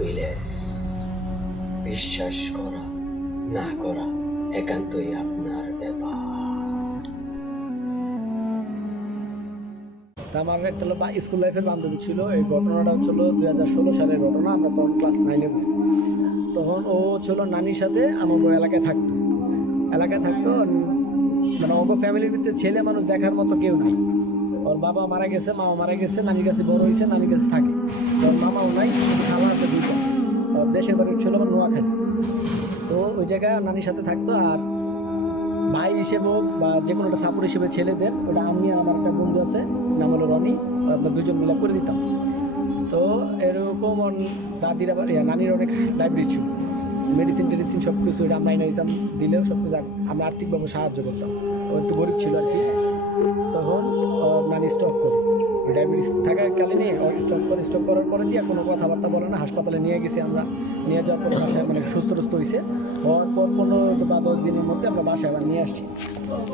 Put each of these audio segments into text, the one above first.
Village. বিশ্বাস করা না করা একান্তই আপনার ব্যাপার। আমার একটা হলো স্কুল লাইফের বান্ধবী ছিল। এই ঘটনাটা হচ্ছিল 2016 সালের ঘটনা। আমরা তখন ক্লাস 9-এ পড়ি। তখন ও ছিল নানির সাথে আমার এলাকায় থাকতো। মানে ওগো ফ্যামিলির ভিতরে ছেলে মানুষ দেখার মতো কেউ নাই। ওর বাবা মারা গেছে, মাও মারা গেছে, নানির কাছে বড় হয়েছে, নানির কাছে থাকে। ওর মামাও নাই, খালা আছে দুটো। ওর দেশের বাড়ি ছিল আমার নোয়াখালী। তো ওই জায়গায় নানির সাথে থাকতো। আর ভাই হিসেবে হোক বা যে কোনো একটা সাপোর্ট হিসেবে ছেলেদের, ওটা আমি আর আমার একটা বন্ধু আছে, নাম হলো রনি, আমরা দুজন মিলে করে দিতাম। তো এরকম ওর দাদির আবার নানির অনেক ডায়াবেটিস ছিল, মেডিসিন টেডিসিন সব কিছু এটা আমরা এনে দিতাম, দিলেও সব কিছু আমরা আর্থিকভাবে সাহায্য করতাম। ও একটু গরিব ছিল আর কি। তখন নানি স্টক করে, ডায়াবেটিস থাকাকালীন স্টক করার পরে দিয়ে কোনো কথাবার্তা বলে না। হাসপাতালে নিয়ে গেছি আমরা। নিয়ে যাওয়ার পরে বাসায় মানে সুস্থ হয়েছে। হওয়ার পর 15 বা 10 দিনের মধ্যে আমরা বাসায় আবার নিয়ে আসছি।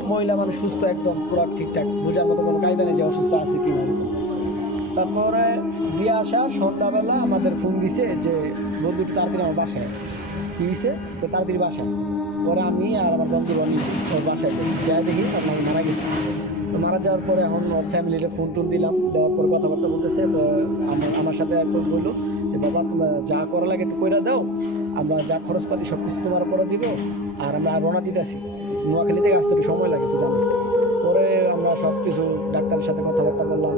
মহিলা মানুষ সুস্থ, একদম পুরো ঠিকঠাক, বোঝার মতো কোনো কায়দা নেই যে অসুস্থ আছে কীভাবে। তারপরে দিয়ে আসা সন্ধ্যাবেলা আমাদের ফোন দিছে যে বন্ধুটি তাড়াতাড়ি আমার বাসায়। কী হয়েছে? তো তাড়াতাড়ি বাসায়। পরে আমি আর আমার বন্ধু রনি ওর বাসায় যাই, দেখি আপনার মারা গেছে। তো মারা যাওয়ার পরে এখন ওর ফ্যামিলির ফোন টোন দিলাম, দেওয়ার পরে কথাবার্তা বলতেছে। আমার সাথে একবার বললো যে বাবা তোমরা যা করা লাগে একটু কইরা দাও, আমরা যা খরচপাতি সব কিছু তোমার পরে দিব। আর আমরা রওনা দিতে আসি, নোয়াখালী থেকে আসতে একটু সময় লাগে তো জানো। পরে আমরা সব কিছু ডাক্তারের সাথে কথাবার্তা বললাম।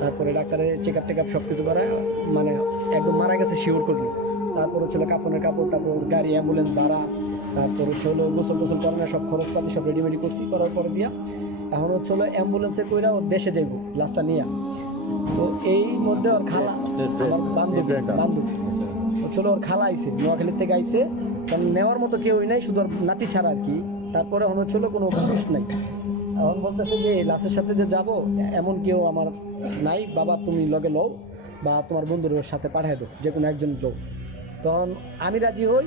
তারপরে ডাক্তারের চেক আপ সব কিছু করে মানে একদম মারা গেছে শিওর করলো। তারপরে ছিল কাফনের কাপড় টাপড়, গাড়ি, অ্যাম্বুলেন্স ভাড়া, তারপরে ছিল গোসল করানোর সব খরচপাতি সব রেডিমেডি করছি। করার পরে দিয়া এখন হচ্ছে হলো অ্যাম্বুলেন্সে কইরা ওর দেশে যাইব লাস্টটা নিয়ে। তো এই মধ্যে ওর খালা, আমার বান্ধবী হচ্ছিল, ওর খালা আইছে, নোয়াখালীর থেকে আইছে। কারণ নেওয়ার মতো কেউই নাই, শুধু ওর নাতি ছাড়া আর কি। তারপরে এখন হচ্ছিল কোনো পুরুষ নাই। এখন বলতেছে যে লাশের সাথে যে যাব এমন কেউ আমার নাই, বাবা তুমি লগে লও বা তোমার বন্ধুর সাথে পাঠিয়ে দাও, যে কোনো একজন লোক। তখন আমি রাজি হই,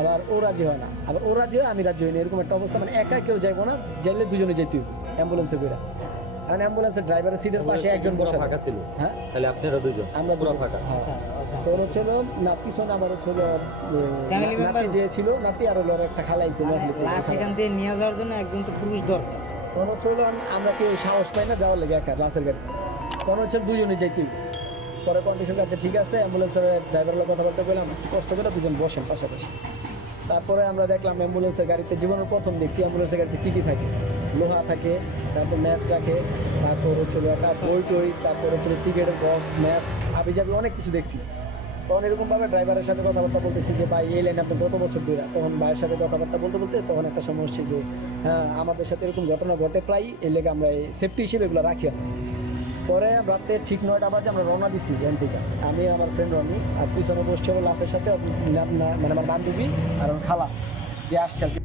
আবার ও রাজি হয় না, আবার ও রাজি হয় আমি রাজি হই না, এরকম একটা অবস্থা। মানে একা কেউ যাইবো না, যাইলে দুজনে যেতে হবে অ্যাম্বুলেন্সে করে। কারণ অ্যাম্বুলেন্সের ড্রাইভারের সিটের পাশে একজন বসে ফাঁকা ছিল। হ্যাঁ, তাহলে আপনারা দুজন আমরা পুরো দুজন ফাঁকা। হ্যাঁ। তোর হচ্ছিল না পিছনে আমার হচ্ছিল নাতি যে ছিল, নাতি আর হলো একটা খালাইছে। লাশ এখান থেকে নিয়ে যাওয়ার জন্য একজন তো পুরুষ দরকার। তখন হচ্ছিল আমরা কেউ সাহস পাই না যাওয়ার লেগে একা লাশের গাড়ি। তখন হচ্ছে দুজনে যাইতে হবে। পরে কন্ডিশন আছে ঠিক আছে, অ্যাম্বুলেন্সের ড্রাইভারের কথাবার্তা বললাম, কষ্ট করে দুজন বসেন পাশাপাশি। তারপরে আমরা দেখলাম অ্যাম্বুলেন্সের গাড়িতে, জীবনের প্রথম দেখছি অ্যাম্বুলেন্সের গাড়িতে কী কী থাকে। লোহা থাকে, তারপর ম্যাচ রাখে, তারপর হচ্ছিল একটা বই টই, তারপর হচ্ছিল সিগারেটের বক্স, ম্যাচ, আবিজাবি অনেক কিছু দেখছি। তখন এরকমভাবে ড্রাইভারের সাথে কথাবার্তা বলতেছি যে ভাই এই লাইনে আপনি কত বছর ধরে। তখন ভাইয়ের সাথে কথাবার্তা বলতে তখন একটা সময় হচ্ছে যে হ্যাঁ আমাদের সাথে এরকম ঘটনা ঘটে প্রায়, এর লেগে আমরা এই সেফটি হিসেবে এগুলো রাখি। পরে রাতে ঠিক 9টা বাজে আমরা রওনা দিছি এখান থেকে, আমি আমার ফ্রেন্ড রনি। আর পিছনে বসছিল লাশের সাথে মানে আমার বান্ধবী আর ওর খালা যে আসছে আর কি।